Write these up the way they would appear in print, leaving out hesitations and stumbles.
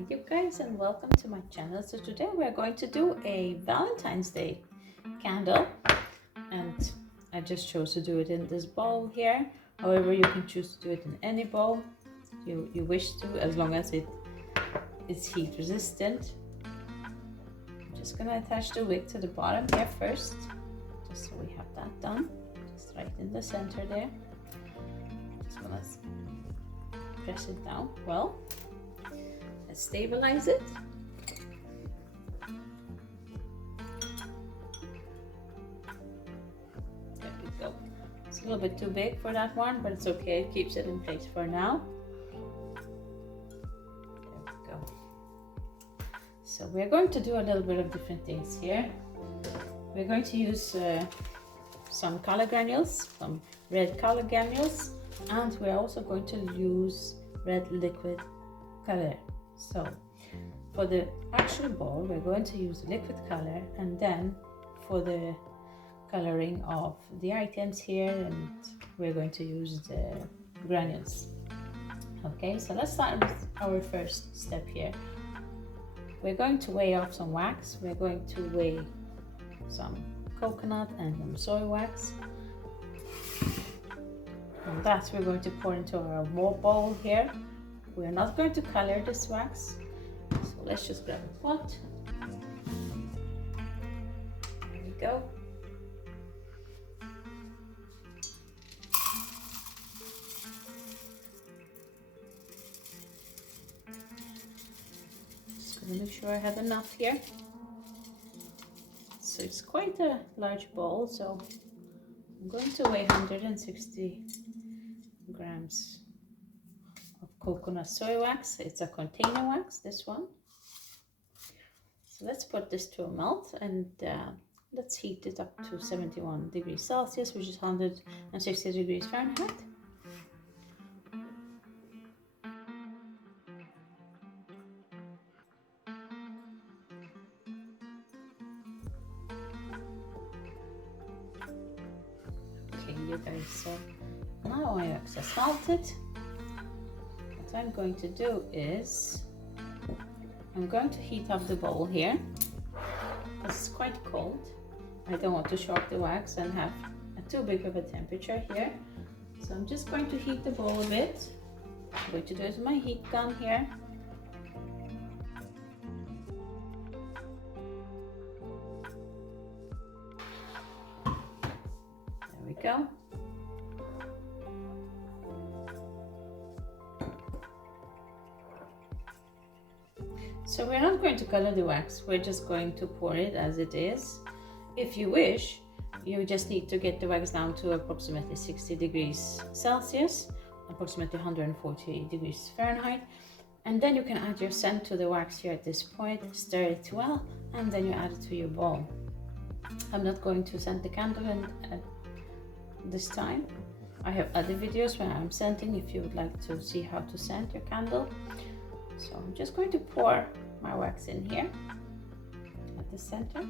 Hi you guys, and welcome to my channel. So today we're going to do a Valentine's Day candle, and I just chose to do it in this bowl here. However, you can choose to do it in any bowl you wish to, as long as it is heat resistant. I'm just gonna attach the wick to the bottom here first, just so we have that done, just right in the center there. Just gonna press it down well. Let's stabilize it. There we go. It's a little bit too big for that one, but it's okay. It keeps it in place for now. There we go. So we're going to do a little bit of different things here. We're going to use some color granules, some red color granules, and we're also going to use red liquid color. So for the actual bowl, we're going to use liquid color, and then for the coloring of the items here, and we're going to use the granules. Okay, so let's start with our first step here. We're going to weigh off some wax. We're going to weigh some coconut and some soy wax. And that we're going to pour into our bowl here. We're not going to color this wax, so let's just grab a pot. There we go. Just gonna make sure I have enough here. So it's quite a large bowl, so I'm going to weigh 160 grams of coconut soy wax. It's a container wax, this one. So let's put this to a melt, and let's heat it up to 71 degrees Celsius, which is 160 degrees Fahrenheit. Okay, you guys, so now my wax has melted. What I'm going to do is I'm going to heat up the bowl here. This is quite cold. I don't want to shock the wax and have too big of a temperature here. So I'm just going to heat the bowl a bit. I'm going to do it with my heat gun here. There we go. So we're not going to color the wax, we're just going to pour it as it is. If you wish, you just need to get the wax down to approximately 60 degrees Celsius, approximately 140 degrees Fahrenheit. And then you can add your scent to the wax here at this point, stir it well, and then you add it to your bowl. I'm not going to scent the candle at this time. I have other videos where I'm scenting if you would like to see how to scent your candle. So I'm just going to pour my wax in here at the center.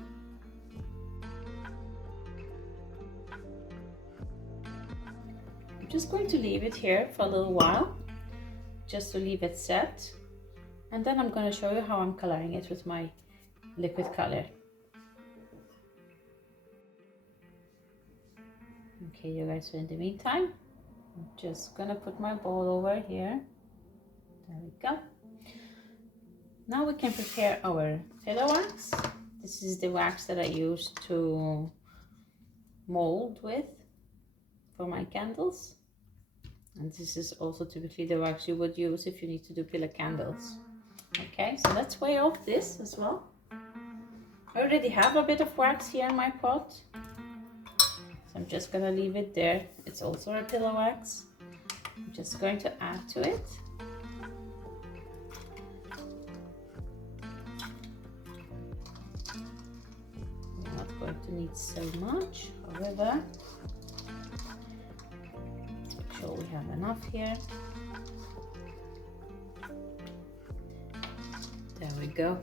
I'm just going to leave it here for a little while, just to leave it set. And then I'm going to show you how I'm coloring it with my liquid color. Okay, you guys, so in the meantime, I'm just going to put my bowl over here. There we go. Now we can prepare our filler wax. This is the wax that I use to mold with for my candles. And this is also typically the wax you would use if you need to do pillar candles. Okay, so let's weigh off this as well. I already have a bit of wax here in my pot, so I'm just gonna leave it there. It's also a pillar wax. I'm just going to add to it. Going to need so much, however, let's make sure we have enough here. There we go.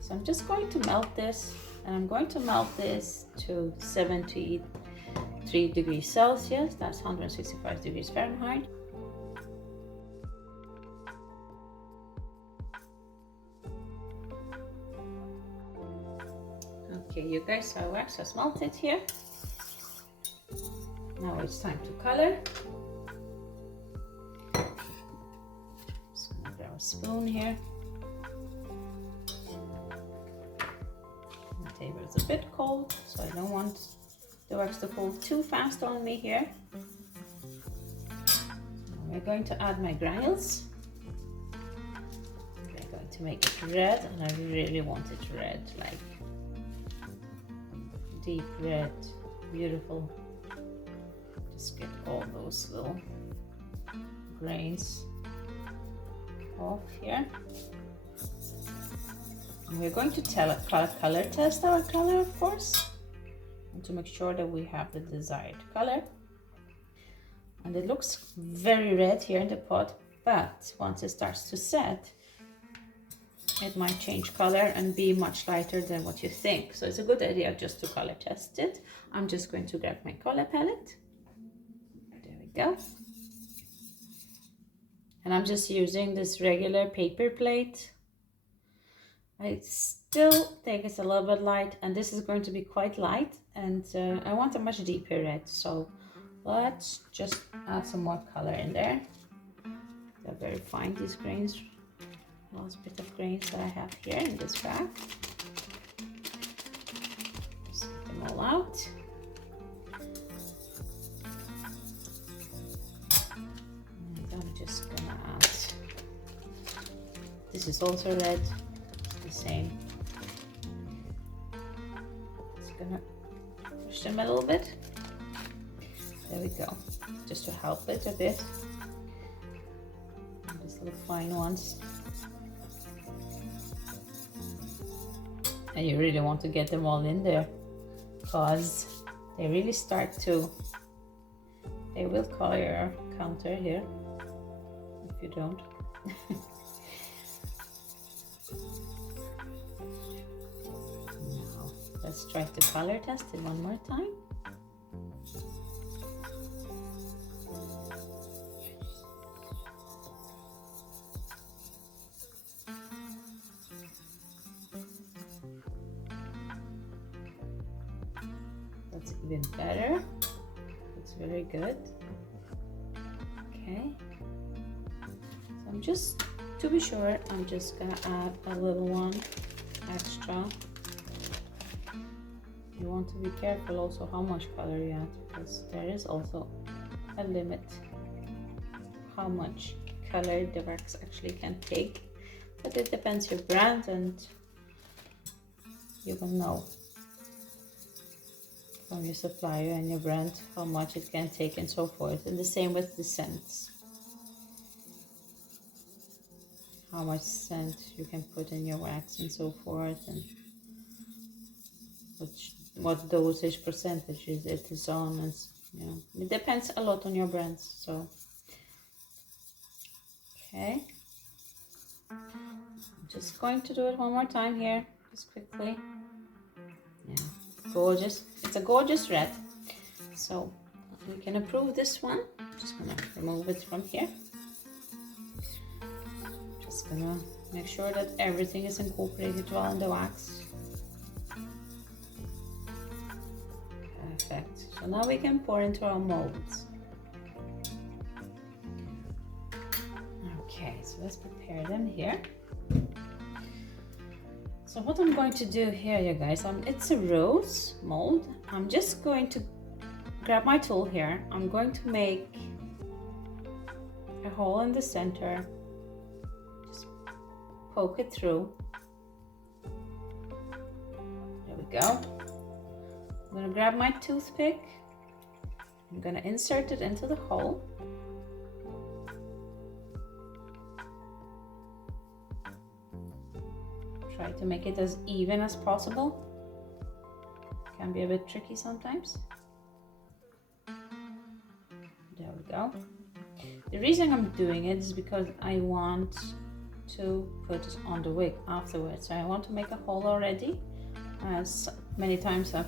So I'm just going to melt this, and I'm going to melt this to 73 degrees Celsius, that's 165 degrees Fahrenheit. Okay, you guys, our wax has melted here. Now it's time to color. Just gonna grab a spoon here. The table is a bit cold, so I don't want the wax to fall too fast on me here. Now we're going to add my granules. We're going to make it red, and I really want it red, like deep red, beautiful. Just get all those little grains off here. And we're going to color test our color, of course, and to make sure that we have the desired color. And it looks very red here in the pot, but once it starts to set, it might change color and be much lighter than what you think. So it's a good idea just to color test it. I'm just going to grab my color palette. There we go. And I'm just using this regular paper plate. I still think it's a little bit light, and this is going to be quite light, and I want a much deeper red. So let's just add some more color in there. They're very fine, these grains. Last bit of grains that I have here in this bag. Just get them all out. And I'm just gonna add, this is also red, it's the same. Just gonna push them a little bit. There we go, just to help it a bit. And these little fine ones. And you really want to get them all in there, because they really start to, they will color your counter here if you don't. Now let's try to color test it one more time. That's even better. It's very good. Okay. So I'm just, to be sure, I'm just gonna add a little one extra. You want to be careful also how much color you add, because there is also a limit how much color the wax actually can take. But it depends your brand, and you will know from your supplier and your brand how much it can take and so forth. And the same with the scents, how much scent you can put in your wax and so forth, and what dosage percentages it is on, and you know, it depends a lot on your brands. So okay, I'm just going to do it one more time here, just quickly. Yeah, gorgeous. It's a gorgeous red. So we can approve this one. I'm just gonna remove it from here. Just gonna make sure that everything is incorporated well in the wax. Perfect. So now we can pour into our molds. Okay, so let's prepare them here. So what I'm going to do here, you guys, it's a rose mold. I'm just going to grab my tool here. I'm going to make a hole in the center. Just poke it through. There we go. I'm going to grab my toothpick. I'm going to insert it into the hole. Try to make it as even as possible. Can be a bit tricky sometimes. There we go. The reason I'm doing it is because I want to put it on the wig afterwards. So I want to make a hole already. As many times I've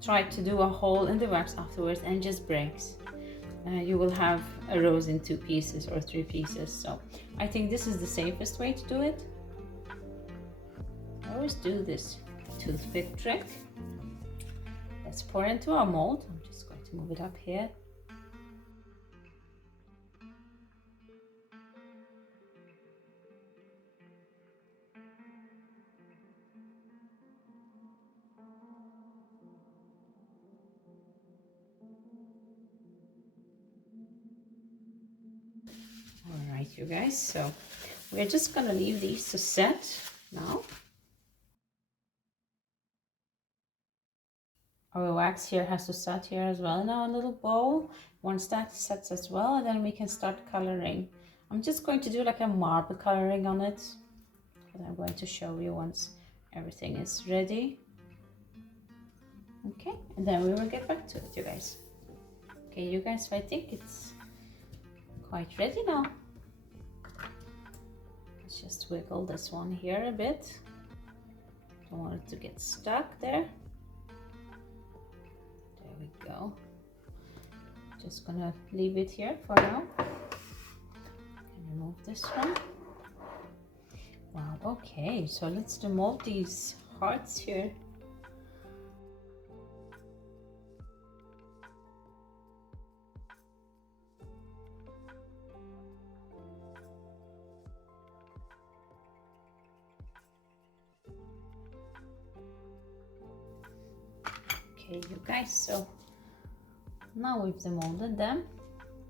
tried to do a hole in the wax afterwards and it just breaks. You will have a rose in 2 pieces or 3 pieces. So I think this is the safest way to do it. I always do this toothpick trick. Let's pour into our mold. I'm just going to move it up here. All right, you guys, so we're just gonna leave these to set now. Our wax here has to set here as well in our little bowl. Once that sets as well, then we can start coloring. I'm just going to do like a marble coloring on it, but I'm going to show you once everything is ready. Okay, and then we will get back to it, you guys. Okay, you guys, so I think it's quite ready now. Let's just wiggle this one here a bit. Don't want it to get stuck there. There we go. Just gonna leave it here for now. Can remove this one. Wow, okay, so let's demold these hearts here. Okay, you guys, so now we've demolded them.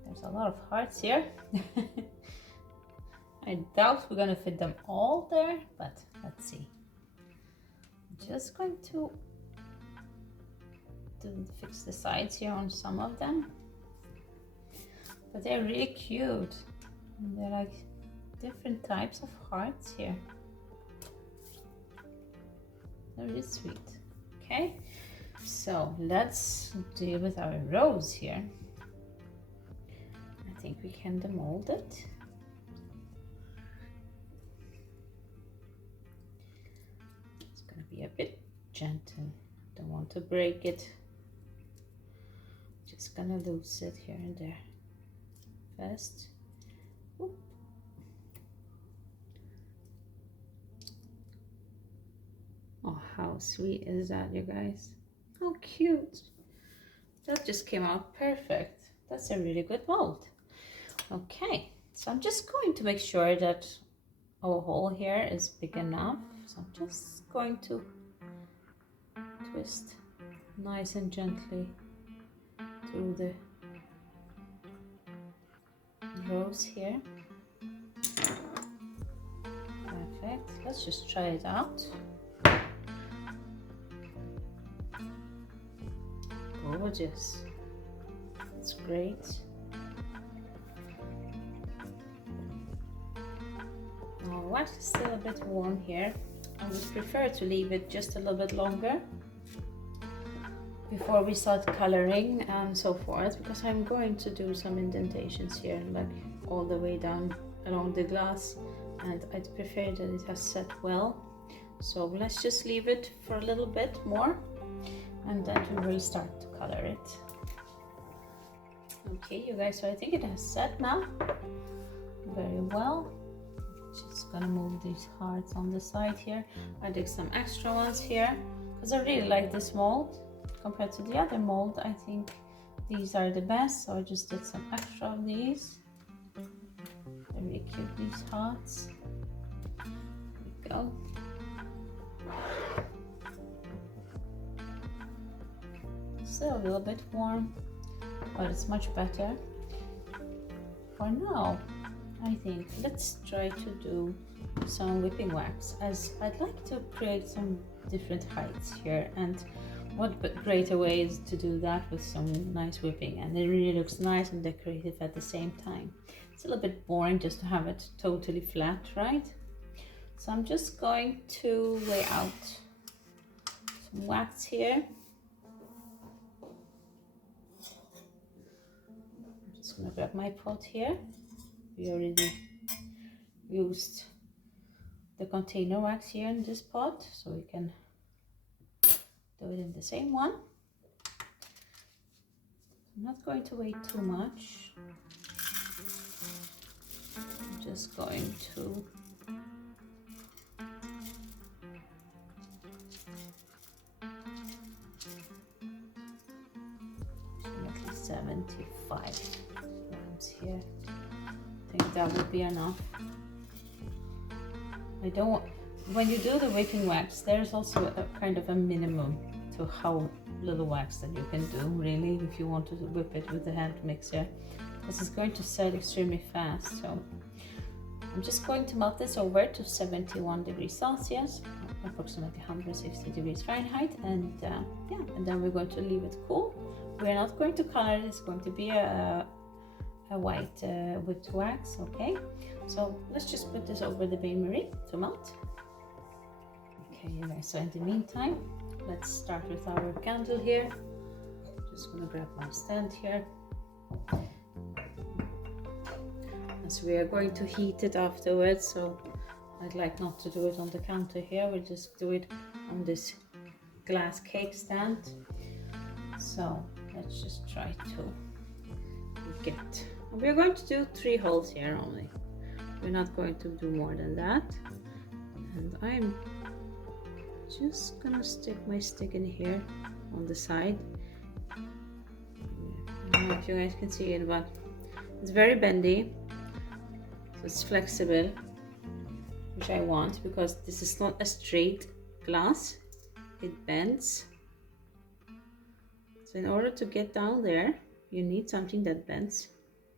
There's a lot of hearts here. I doubt we're gonna fit them all there, but let's see. I'm just going to fix the sides here on some of them. But they're really cute. And they're like different types of hearts here. They're really sweet. Okay, so let's deal with our rose here. I think we can demold it. It's gonna be a bit gentle. Don't want to break it. Just gonna loose it here and there. First. Whoop. Oh, how sweet is that, you guys? How cute. That just came out perfect. That's a really good mold. Okay, so I'm just going to make sure that our hole here is big enough. So I'm just going to twist nice and gently through the rose here. Perfect. Let's just try it out. Gorgeous. It's great. Our wax is still a bit warm here. I would prefer to leave it just a little bit longer before we start coloring and so forth, because I'm going to do some indentations here, like all the way down along the glass, and I'd prefer that it has set well. So let's just leave it for a little bit more, and then we will start to color it. Okay, you guys, so I think it has set now very well. Just gonna move these hearts on the side here. I did some extra ones here because I really like this mold compared to the other mold. I think these are the best, so I just did some extra of these. They're really cute, these hearts. There we go. Still a little bit warm, but it's much better. For now, I think let's try to do some whipping wax, as I'd like to create some different heights here, and what greater way is to do that with some nice whipping, and it really looks nice and decorative at the same time. It's a little bit boring just to have it totally flat, right? So I'm just going to lay out some wax here. I'm just gonna grab my pot here. We already used the container wax here in this pot, so we can do it in the same one. I'm not going to wait too much. I'm just going to 5 grams here. I think that would be enough. I don't want, when you do the whipping wax, there's also a kind of a minimum to how little wax that you can do, really, if you want to whip it with the hand mixer, because it's going to set extremely fast. So I'm just going to melt this over to 71 degrees Celsius, approximately 160 degrees Fahrenheit, and yeah, and then we're going to leave it cool. We're not going to color it, it's going to be a white whipped wax, okay? So let's just put this over the bain-marie to melt. Okay, you guys, so in the meantime, let's start with our candle here. Just gonna grab my stand here. As we are going to heat it afterwards, so I'd like not to do it on the counter here, we'll just do it on this glass cake stand. So let's just try to get, we're going to do 3 holes here only. We're not going to do more than that. And I'm just gonna stick my stick in here on the side. I don't know if you guys can see it, but it's very bendy, so it's flexible, which I want because this is not a straight glass, it bends. So in order to get down there, you need something that bends.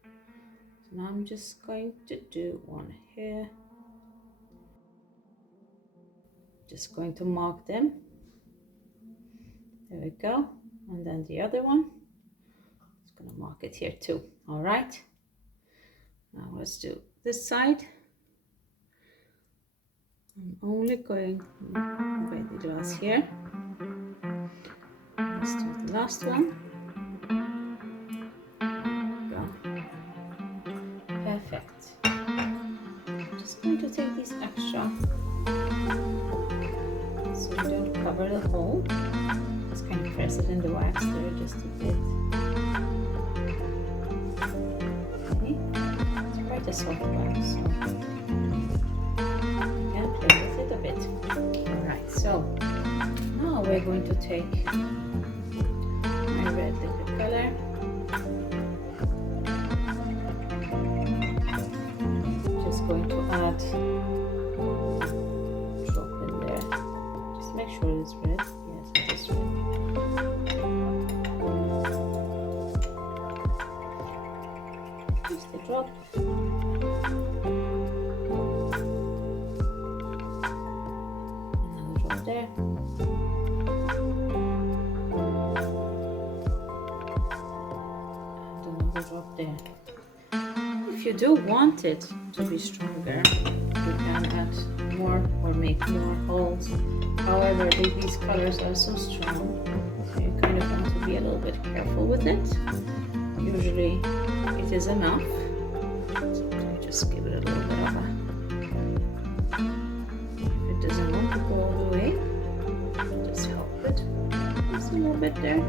So now I'm just going to do one here. Just going to mark them. There we go. And then the other one, just gonna mark it here too. All right. Now let's do this side. I'm only going by the glass here. Let's do the last one. There we go. Perfect. I'm just going to take these extra so we don't cover the hole. Just kind of press it in the wax there just a bit. Okay, it's quite a soft wax, so you can play with it a bit. Alright, so now we're going to take my red liquid color. Just going to add a drop in there. Just make sure it's red. Yes, it is red. Just a drop. Another drop there. And another drop there. If you do want it to be stronger, you can add more or make more holes. However, these colors are so strong, so you kind of want to be a little bit careful with it. Usually it is enough. So I just give it a little bit of a, if it doesn't want to go all the way, just help it just a little bit there.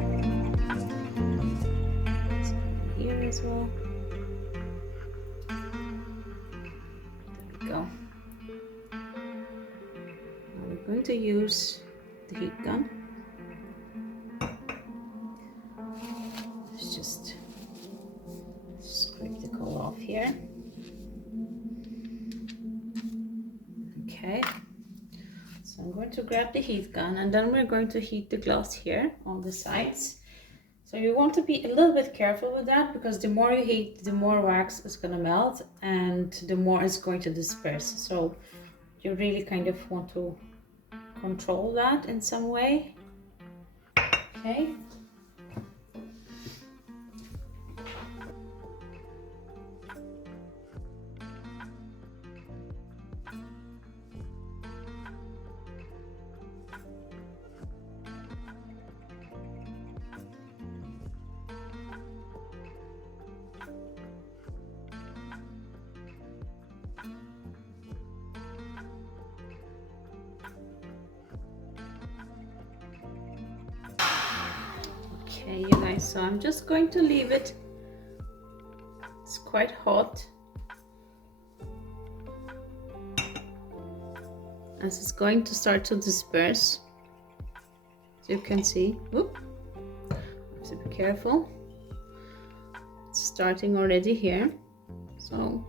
So here as well. There we go. Now we're going to use the heat gun. Let's just scrape the coal off here. Okay, so I'm going to grab the heat gun and then we're going to heat the glass here on the sides. So you want to be a little bit careful with that because the more you heat, the more wax is going to melt and the more it's going to disperse. So you really kind of want to control that in some way. Okay. Okay, you guys, so I'm just going to leave it. It's quite hot. As it's going to start to disperse. As you can see. Whoop. Have to be careful. It's starting already here. So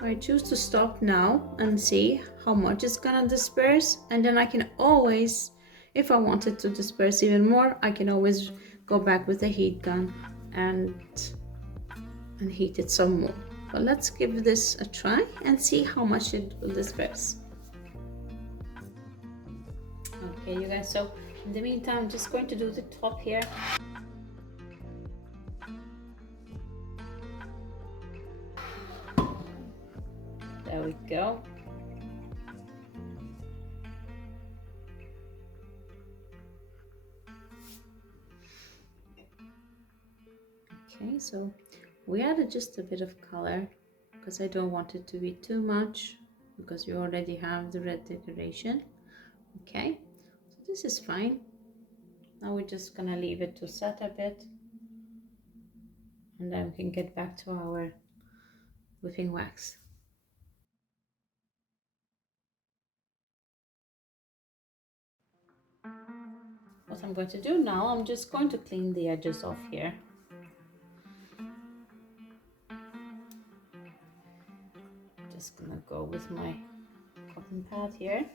I choose to stop now and see how much it's gonna disperse, and then I can always, if I wanted to disperse even more, I can always go back with the heat gun and heat it some more. But let's give this a try and see how much it will disperse. Okay, you guys, so in the meantime, I'm just going to do the top here. There we go. Okay, so we added just a bit of color because I don't want it to be too much, because you already have the red decoration. Okay, so this is fine. Now we're just gonna leave it to set a bit, and then we can get back to our whipping wax. What I'm going to do now, I'm just going to clean the edges off here. Just gonna go with my cotton pad here.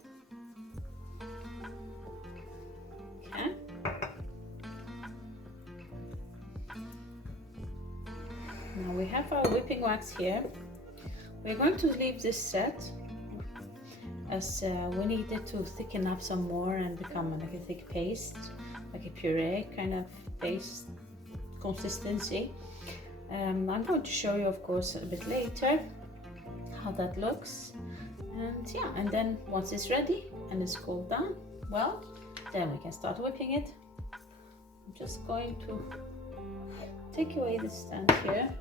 Okay. Now we have our whipping wax here. We're going to leave this set as we need it to thicken up some more and become like a thick paste, like a puree kind of paste consistency. I'm going to show you, of course, a bit later how that looks. And yeah, and then once it's ready and it's cooled down, well, then we can start whipping it. I'm just going to take away the stand here.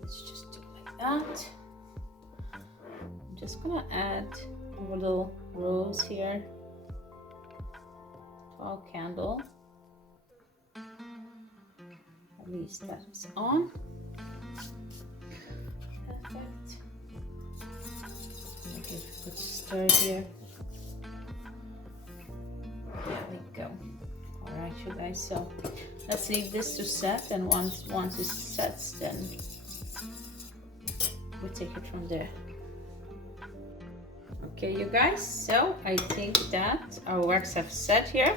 Let's just do like that. I'm just gonna add a little rose here to our candle. At least that's on. Perfect. Okay, let's stir here. There we go. All right, you guys. So let's leave this to set, and once it sets, then we take it from there. Okay, you guys. So I think that our wax have set here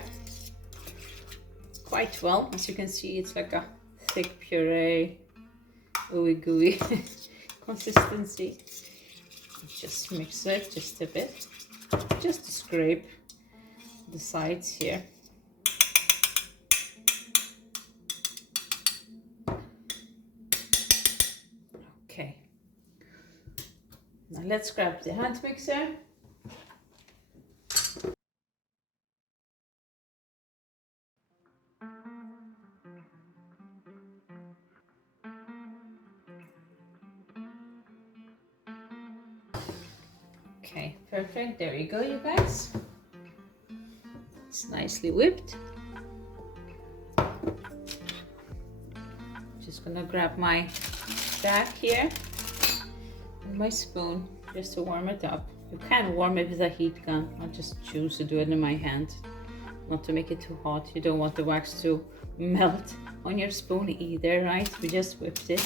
quite well. As you can see, it's like a thick puree, ooey gooey consistency. Just mix it just a bit, just to scrape the sides here. Okay, now let's grab the hand mixer. Okay, perfect. There you go, you guys. It's nicely whipped. Just gonna grab my bag here and my spoon just to warm it up. You can warm it with a heat gun. I just choose to do it in my hand, not to make it too hot. You don't want the wax to melt on your spoon either, right? We just whipped it.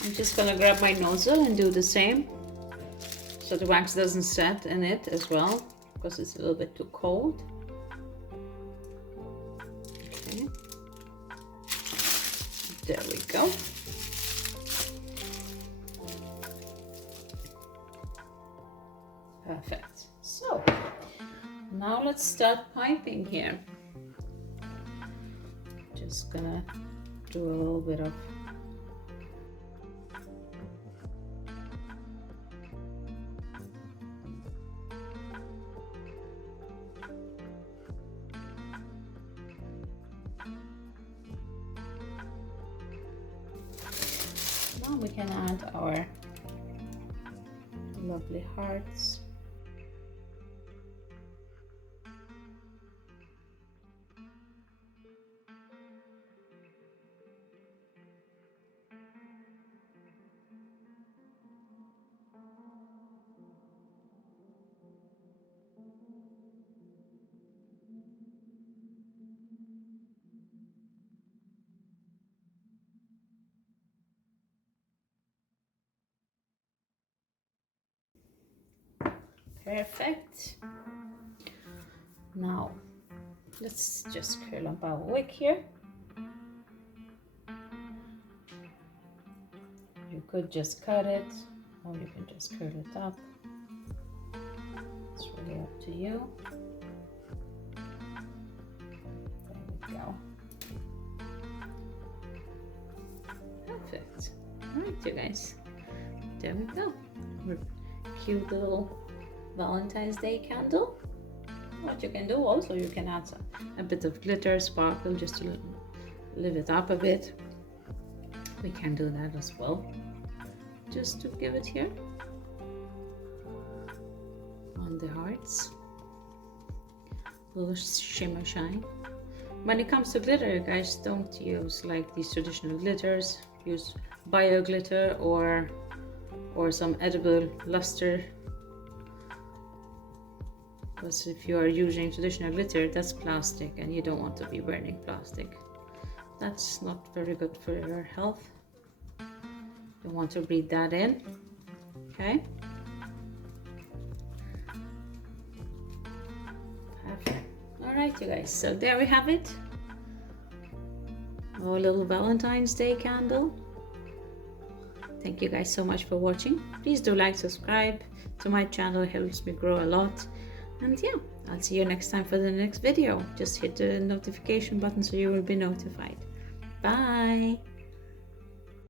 I'm just gonna grab my nozzle and do the same, so the wax doesn't set in it as well, because it's a little bit too cold. Okay. There we go. Perfect. So now let's start piping here. Just gonna do a little bit of now we can add our lovely hearts. Perfect. Now, let's just curl up our wick here. You could just cut it, or you can just curl it up. It's really up to you. There we go. Perfect. All right, you guys. There we go. Cute little Valentine's Day candle. What you can do also, you can add a bit of glitter, sparkle, just to live it up a bit. We can do that as well, just to give it here on the hearts, a little shimmer shine. When it comes to glitter, guys, don't use like these traditional glitters. Use bio glitter or some edible luster, because if you are using traditional glitter, that's plastic and you don't want to be burning plastic. That's not very good for your health. You want to breathe that in. Okay. Perfect. All right, you guys. So there we have it. Our little Valentine's Day candle. Thank you guys so much for watching. Please do like, subscribe to my channel. It helps me grow a lot. And yeah, I'll see you next time for the next video. Just hit the notification button so you will be notified. Bye.